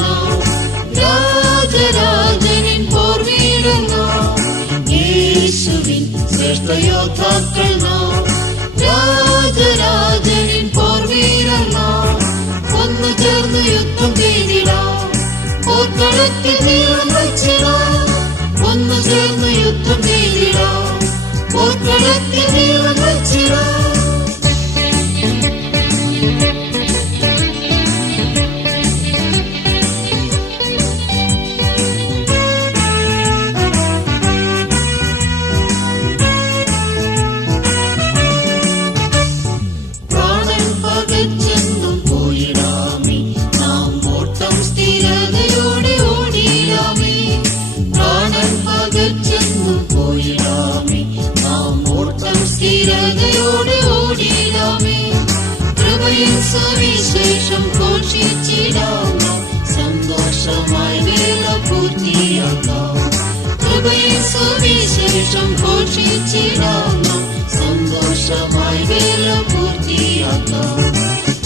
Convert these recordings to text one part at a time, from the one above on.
നാം, രാജരാജനിൻ പോർവീരൻ നാം. യേശുവിൻ ശ്രേഷ്ഠയോദ്ധാക്കൾ നാം, രാജരാജനിൻ പോർവീരൻ നാം. ഒന്നു ചേർന്ന് യുദ്ധം ചെയ്തിടാം, പോർക്കളത്തിൽ ജീവൻ വച്ചിടാം. ഒന്നു ചേർന്ന് യുദ്ധം ചെയ്തിടാം, പോർക്കളത്തിൽ ജീവൻ വച്ചിടാം. പ്രാണൻ പകച്ചെന്നും പോയിടാമേ, നാം ഓട്ടം സ്ഥിരതയോടെ ഓടിയിടാമേ. പ്രാണൻ പകച്ചെന്നും പോയിടാമേ, നാം ഓട്ടം സ്ഥിരതയോടെ ഓടിയിടാമേ. കൃപയിൽ സുവിശേഷം ഘോഷിച്ചിടാം, സന്തോഷമായി വേല പൂർത്തിയാക്കാം. കൃപയിൽ സുവിശേഷം ഘോഷിച്ചിടാം, സന്തോഷമായി വേല പൂർത്തിയാക്കാം.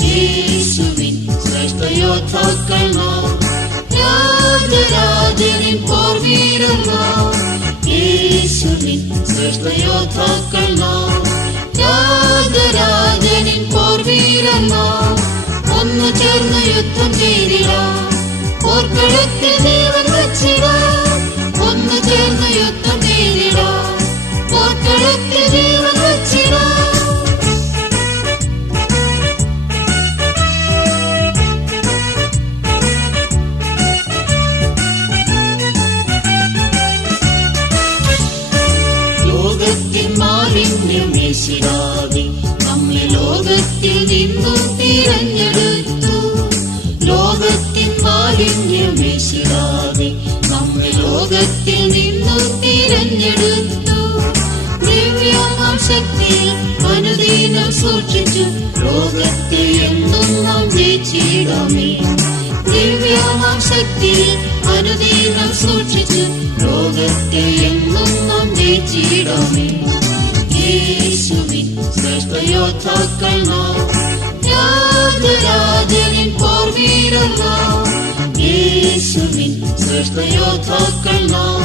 യേശുവിൻ ശ്രേഷ്ഠയോദ്ധാക്കൾ നാം, രാജരാജനിൻ പോർവീരൻ നാം. യേശുവിൻ ശ്രേഷ്ഠയോദ്ധാക്കൾ നാം, രാജരാജനിൻ പോർവീരൻ നാം. ഒന്നു ചേർന്ന് യുദ്ധം ചെയ്തിടാം, പോർക്കളത്തിൽ ജീവൻ വച്ചിടാം. ഒന്നു ചേർന്ന് യുദ്ധം ചെയ്തിടാം, പോർക്കളത്തിൽ ജീവൻ വച്ചിടാം. ലോകത്തിൻ മാലിന്യം വീശിടാതെ നമ്മെ ലോകത്തിൽ നിന്നും തിരഞ്ഞെടുത്തു. ലോകത്തിൻ മാലിന്യം വീശിടാതെ നമ്മെ ലോകത്തിൽ നിന്നും തിരഞ്ഞെടുത്തു. ദിവ്യമാം ശക്തിയിൽ അനുദിനം സൂക്ഷിച്ചു, ലോകത്തെ എന്നും നാം ജയിച്ചിടാമേ. ദിവ്യമാം ശക്തിയിൽ അനുദിനം സൂക്ഷിച്ചു, ലോകത്തെ എന്നും നാം ജയിച്ചിടാമേ. യേശുവിൻ ശ്രേഷ്ഠയോദ്ധാക്കൾ നാം, രാജരാജനിൻ പോർവീരൻ നാം. യേശുവിൻ ശ്രേഷ്ഠയോദ്ധാക്കൾ നാം,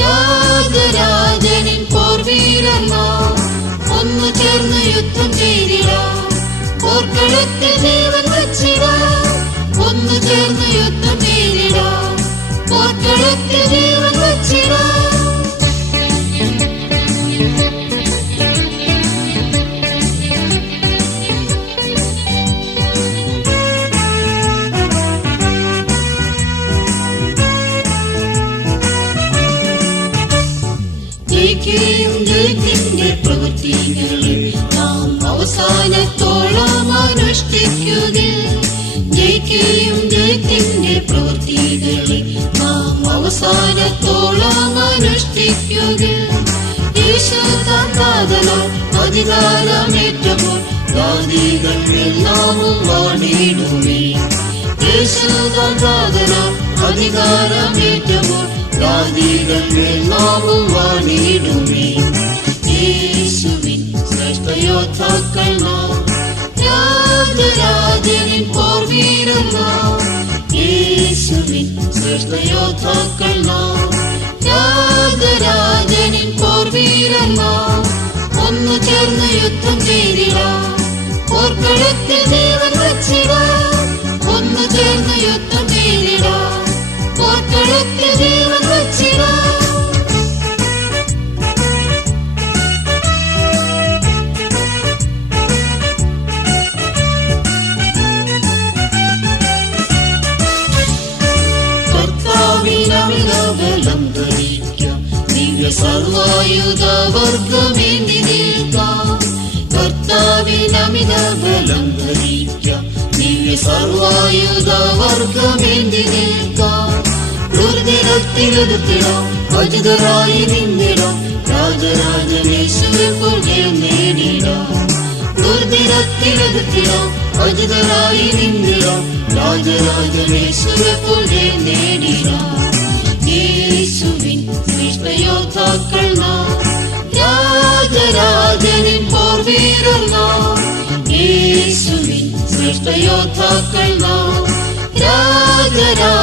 രാജരാജനിൻ പോർവീരൻ നാം. ഒന്നു ചേർന്ന് യുദ്ധം ചെയ്തിടാം, പോർക്കളത്തിൽ ജീവൻ വച്ചിടാം. ഒന്നു ചേർന്ന് യുദ്ധം ചെയ്തിടാം, പോർക്കളത്തിൽ ജീവൻ വച്ചിടാം. ജയിക്കുകയും ജയത്തിന്റെ പ്രവൃത്തികളെ നാം അവസാനത്തോളം അനുഷ്ഠിക്കുക. ജയിക്കുകയും ജയത്തിന്റെ പ്രവൃത്തികളെ നാം അവസാനത്തോളം അനുഷ്ഠിക്കുക. യേശു താതനാൽ അധികാരമേറ്റപ്പോൾ ജാതികൾ എല്ലാവും വാണിടുമേ. യേശു താതനാൽ അധികാരമേറ്റപ്പോൾ ജാതികൾ എല്ലാവും വാണിടുമേ. യേശുവിൻ ശ്രേഷ്ഠയോദ്ധാക്കൾ നാം, രാജരാജനിൻ പോർവീരൻ നാം. യേശുവിൻ ശ്രേഷ്ഠയോദ്ധാക്കൾ നാം, രാജരാജനിൻ പോർവീരൻ നാം. ഒന്നു ചേർന്ന് യുദ്ധം ചെയ്തിടാം, പോർക്കളത്തിൽ ജീവൻ വച്ചിടാം. ഒന്നു ചേർന്ന് യുദ്ധം ചെയ്തിടാം, പോർക്കളത്തിൽ ജീവൻ വച്ചിടാം. കർത്താവിനമിതബലം ധരിക്കാം, ദിവ്യ സർവായുധവർഗമേന്തി നിൽക്കാം. കർത്താവിനമിതബലം ധരിക്കാം, ദിവ്യ സർവായുധവർഗമേന്തി നിൽക്കാം. ദുർദിനത്തിലെടുത്തിടാം, അജിതരായി നിന്നിടാം. രാജരാജനേശ്വര ജയം നേടിടാം. ദുർദിനത്തിലെടുത്തിടാം, അജിതരായി നിന്നിടാം. രാജരാജനേശ്വര ജയം നേടിടാം. യേശുവിൻ ശ്രേഷ്ഠയോദ്ധാക്കൾ നാം, രാജരാജനിൻ പോർവീരൻ നാം. യേശുവിൻ ശ്രേഷ്ഠയോദ്ധാക്കൾ നാം, രാജരാജ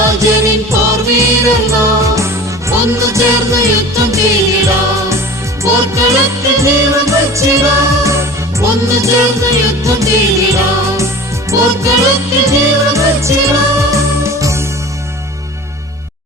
പോർക്കളത്തിൽ